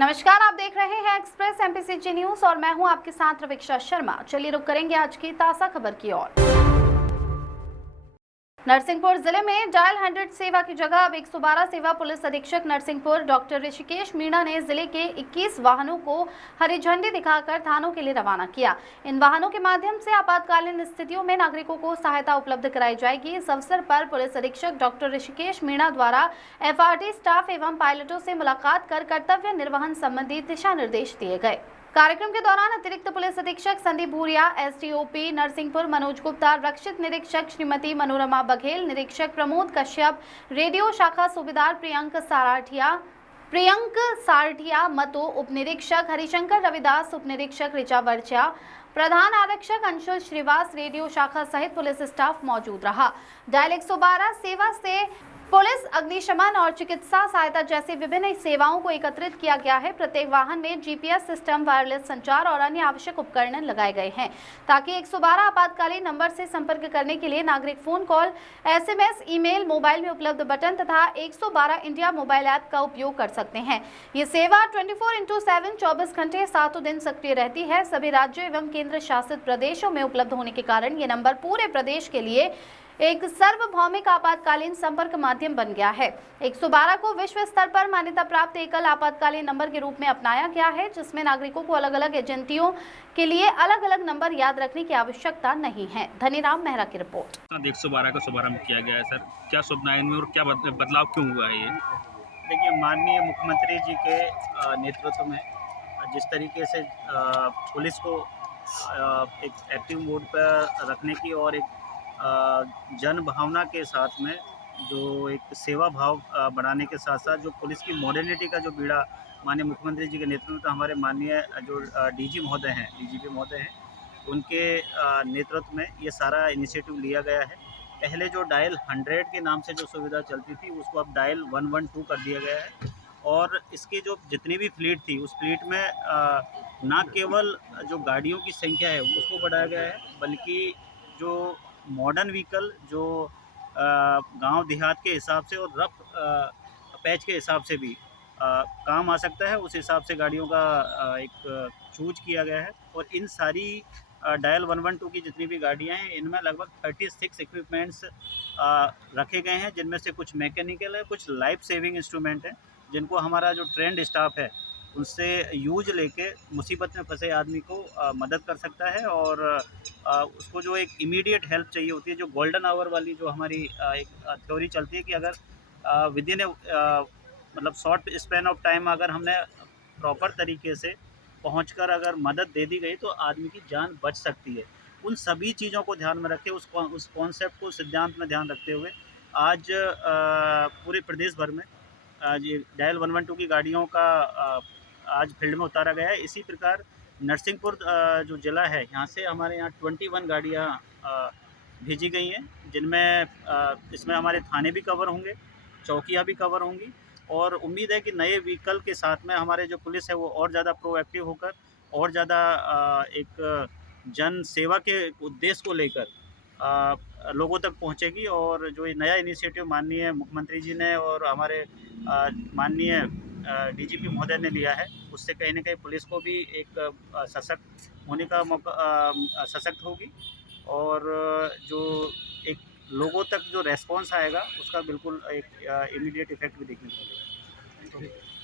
नमस्कार, आप देख रहे हैं एक्सप्रेस एमपीसीजी न्यूज और मैं हूं आपके साथ रवीक्षा शर्मा। चलिए रुक करेंगे आज की ताज़ा खबर की ओर। नरसिंहपुर जिले में डायल 100 सेवा की जगह अब 112 सेवा पुलिस अधीक्षक नरसिंहपुर डॉक्टर ऋषिकेश मीणा ने जिले के 21 वाहनों को हरी झंडी दिखाकर थानों के लिए रवाना किया। इन वाहनों के माध्यम से आपातकालीन स्थितियों में नागरिकों को सहायता उपलब्ध कराई जाएगी। इस अवसर पर पुलिस अधीक्षक डॉक्टर ऋषिकेश मीणा द्वारा एफआरटी स्टाफ एवं पायलटों से मुलाकात कर कर्तव्य निर्वहन संबंधी दिशा निर्देश दिए गए। कार्यक्रम के दौरान अतिरिक्त पुलिस अधीक्षक संदीप भूरिया, एसडीओपी नरसिंहपुर मनोज गुप्ता, रक्षित निरीक्षक श्रीमती मनोरमा बघेल, निरीक्षक प्रमोद कश्यप, रेडियो शाखा सूबेदार प्रियंक सारठिया मतो, उप निरीक्षक हरिशंकर रविदास, उप निरीक्षक ऋचा वर्चा, प्रधान आरक्षक अंशुल श्रीवास, रेडियो शाखा सहित पुलिस स्टाफ मौजूद रहा। डायल 112 सेवा से पुलिस, अग्निशमन और चिकित्सा सहायता जैसी विभिन्न सेवाओं को एकत्रित किया गया है। प्रत्येक वाहन में जीपीएस सिस्टम, वायरलेस संचार और अन्य आवश्यक उपकरण लगाए गए हैं ताकि 112 आपातकालीन नंबर से संपर्क करने के लिए नागरिक phone call, SMS, email, mobile में उपलब्ध बटन तथा 112 इंडिया मोबाइल ऐप का उपयोग कर सकते हैं। ये सेवा 24/7 24 घंटे 7 दिन सक्रिय रहती है। सभी राज्यों एवं केंद्र शासित प्रदेशों में उपलब्ध होने के कारण ये नंबर पूरे प्रदेश के लिए एक सार्वभौमिक आपातकालीन संपर्क माध्यम बन गया है। 112 को विश्व स्तर पर मान्यता प्राप्त एकल आपातकालीन नंबर के रूप में अपनाया गया है, जिसमें नागरिकों को अलग अलग एजेंसियों के लिए अलग अलग नंबर याद रखने की आवश्यकता नहीं है। धनीराम मेहरा की रिपोर्ट। 112 का शुभारंभ किया गया है सर, क्या शुभकामनाएं इनमें और क्या बदलाव क्यों हुआ है ये? देखिए, माननीय मुख्यमंत्री जी के नेतृत्व में जिस तरीके से पुलिस को एक एक्टिव मोड पर रखने की और एक जन भावना के साथ में जो एक सेवा भाव बढ़ाने के साथ साथ जो पुलिस की मॉडर्निटी का जो बीड़ा माननीय मुख्यमंत्री जी के नेतृत्व में हमारे माननीय जो डीजी महोदय हैं, डीजीपी महोदय हैं, उनके नेतृत्व में ये सारा इनिशिएटिव लिया गया है। पहले जो डायल 100 के नाम से जो सुविधा चलती थी उसको अब डायल 112 कर दिया गया है और इसकी जो जितनी भी फ्लीट थी उस फ्लीट में ना केवल जो गाड़ियों की संख्या है उसको बढ़ाया गया है, बल्कि जो मॉडर्न व्हीकल जो गांव देहात के हिसाब से और रफ पैच के हिसाब से भी काम आ सकता है, उस हिसाब से गाड़ियों का एक चूज किया गया है। और इन सारी डायल 112 की जितनी भी गाड़ियां हैं इनमें लगभग 36 इक्विपमेंट्स रखे गए हैं, जिनमें से कुछ मैकेनिकल है, कुछ लाइफ सेविंग इंस्ट्रूमेंट हैं, जिनको हमारा जो ट्रेंड स्टाफ है उनसे यूज लेके मुसीबत में फंसे आदमी को मदद कर सकता है और उसको जो एक इमीडिएट हेल्प चाहिए होती है, जो गोल्डन आवर वाली जो हमारी एक थ्योरी चलती है कि अगर विदिन मतलब शॉर्ट स्पैन ऑफ टाइम अगर हमने प्रॉपर तरीके से पहुंचकर अगर मदद दे दी गई तो आदमी की जान बच सकती है। उन सभी चीज़ों को ध्यान में रखे, उस कॉन्सेप्ट को, सिद्धांत में ध्यान रखते हुए आज पूरे प्रदेश भर में ये डायल 112 की गाड़ियों का आज फील्ड में उतारा गया है। इसी प्रकार नरसिंहपुर जो ज़िला है, यहाँ से हमारे यहाँ 21 गाड़ियाँ भेजी गई हैं, जिनमें इसमें हमारे थाने भी कवर होंगे, चौकियाँ भी कवर होंगी और उम्मीद है कि नए व्हीकल के साथ में हमारे जो पुलिस है वो और ज़्यादा प्रोएक्टिव होकर और ज़्यादा एक जन सेवा के उद्देश्य को लेकर लोगों तक पहुंचेगी। और जो ये नया इनिशिएटिव माननीय मुख्यमंत्री जी ने और हमारे माननीय डीजीपी महोदय ने लिया है, उससे कहीं ना कहीं पुलिस को भी एक सशक्त होने का मौका, सशक्त होगी और जो एक लोगों तक जो रेस्पॉन्स आएगा उसका बिल्कुल एक इमीडिएट इफेक्ट भी देखने को मिलेगा।